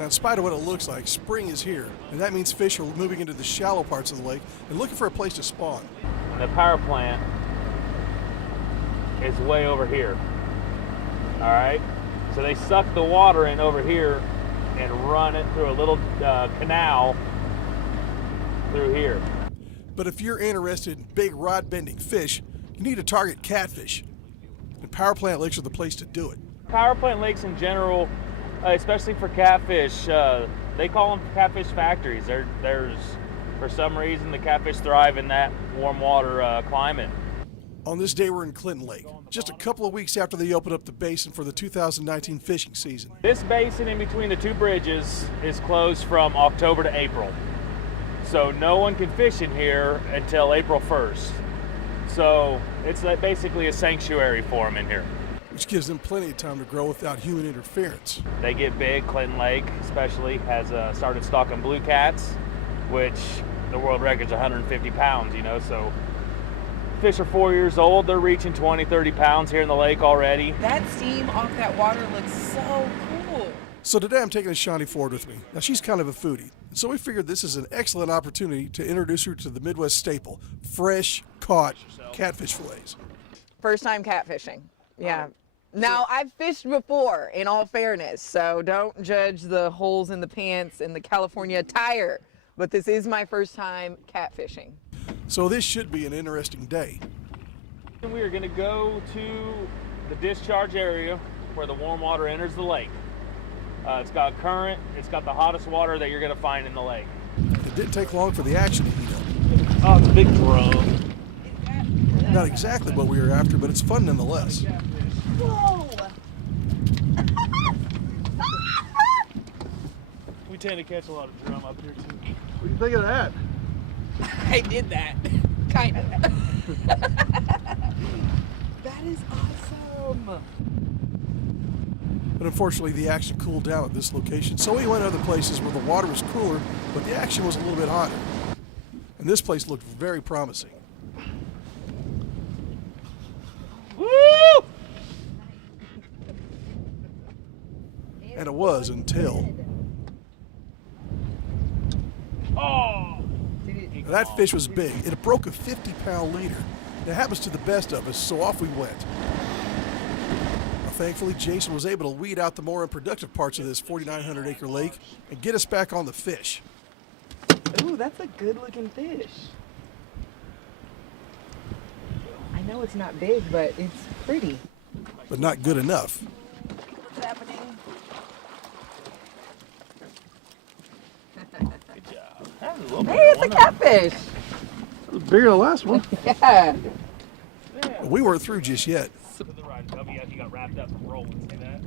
Now, in spite of what it looks like, spring is here, and that means fish are moving into the shallow parts of the lake and looking for a place to spawn. And the power plant is way over here. All right? So they suck the water in over here and run it through a little canal through here. But if you're interested in big rod-bending fish, you need to target catfish. And power plant lakes are the place to do it. Power plant lakes in general, especially for catfish, they call them catfish factories. There's, for some reason, the catfish thrive in that warm water climate. On this day, we're in Clinton Lake, just a couple of weeks after they opened up the basin for the 2019 fishing season. This basin in between the two bridges is closed from October to April. So no one can fish in here until April 1st. So it's basically a sanctuary for them in here. Which gives them plenty of time to grow without human interference. They get big. Clinton Lake especially has started stocking blue cats, which the world record's 150 pounds, you know, so fish are 4 years old. They're reaching 20, 30 pounds here in the lake already. That steam off that water looks so cool. So today I'm taking Shawnee Ford with me. Now she's kind of a foodie, so we figured this is an excellent opportunity to introduce her to the Midwest staple, fresh caught catfish fillets. First time catfishing, yeah. Now, I've fished before, in all fairness, so don't judge the holes in the pants and the California attire, but this is my first time catfishing. So this should be an interesting day. We are going to go to the discharge area where the warm water enters the lake. It's got current, it's got the hottest water that you're going to find in the lake. It didn't take long for the action to heat up. Oh, it's a big drum. Not exactly what we were after, but it's fun nonetheless. Whoa! We tend to catch a lot of drum up here too. What do you think of that? I did that, kind of. That is awesome. But unfortunately, the action cooled down at this location, so we went other places where the water was cooler, but the action was a little bit hotter. And this place looked very promising. Woo! And it was until... Oh! Now, that fish was big. It broke a 50-pound leader. It happens to the best of us, so off we went. Now, thankfully, Jason was able to weed out the more unproductive parts of this 4,900-acre lake and get us back on the fish. Ooh, that's a good-looking fish. I know it's not big, but it's pretty. But not good enough. What's happening? Good job. That was a little Hey, bigger it's a one. catfish. It was bigger than the last one. Yeah. But we weren't through just yet. To the right. He got wrapped up and rolling. See that?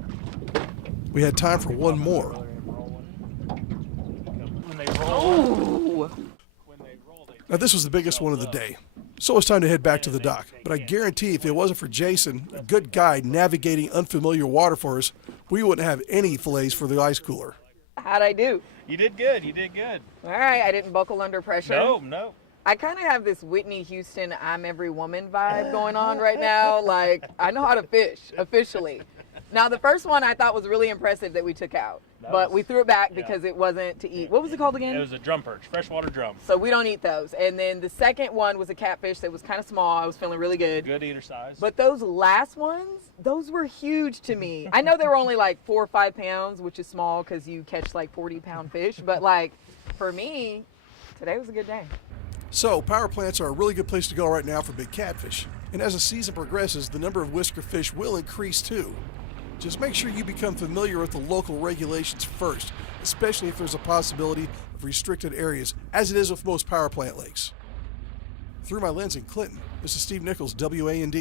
We had time for one more. When they roll, Ooh. Now, this was the biggest one of the day, so it's time to head back to the dock. But I guarantee if it wasn't for Jason, a good guide navigating unfamiliar water for us, we wouldn't have any fillets for the ice cooler. How'd I do? you did good. You did good. All right, I didn't buckle under pressure. No. I kind of have this Whitney Houston I'm every woman vibe going on right now. Like, I know how to fish, officially. Now, the first one I thought was really impressive that we took out, but we threw it back because it wasn't to eat. What was it called again? It was a drum perch, freshwater drum. So we don't eat those. And then the second one was a catfish that was kind of small. I was feeling really good. Good eater size. But those last ones, those were huge to me. I know they were only like 4 or 5 pounds, which is small because you catch like 40-pound fish. But like, for me, today was a good day. So, power plants are a really good place to go right now for big catfish. And as the season progresses, the number of whisker fish will increase too. Just make sure you become familiar with the local regulations first, especially if there's a possibility of restricted areas, as it is with most power plant lakes. Through my lens in Clinton, this is Steve Nichols, WAND.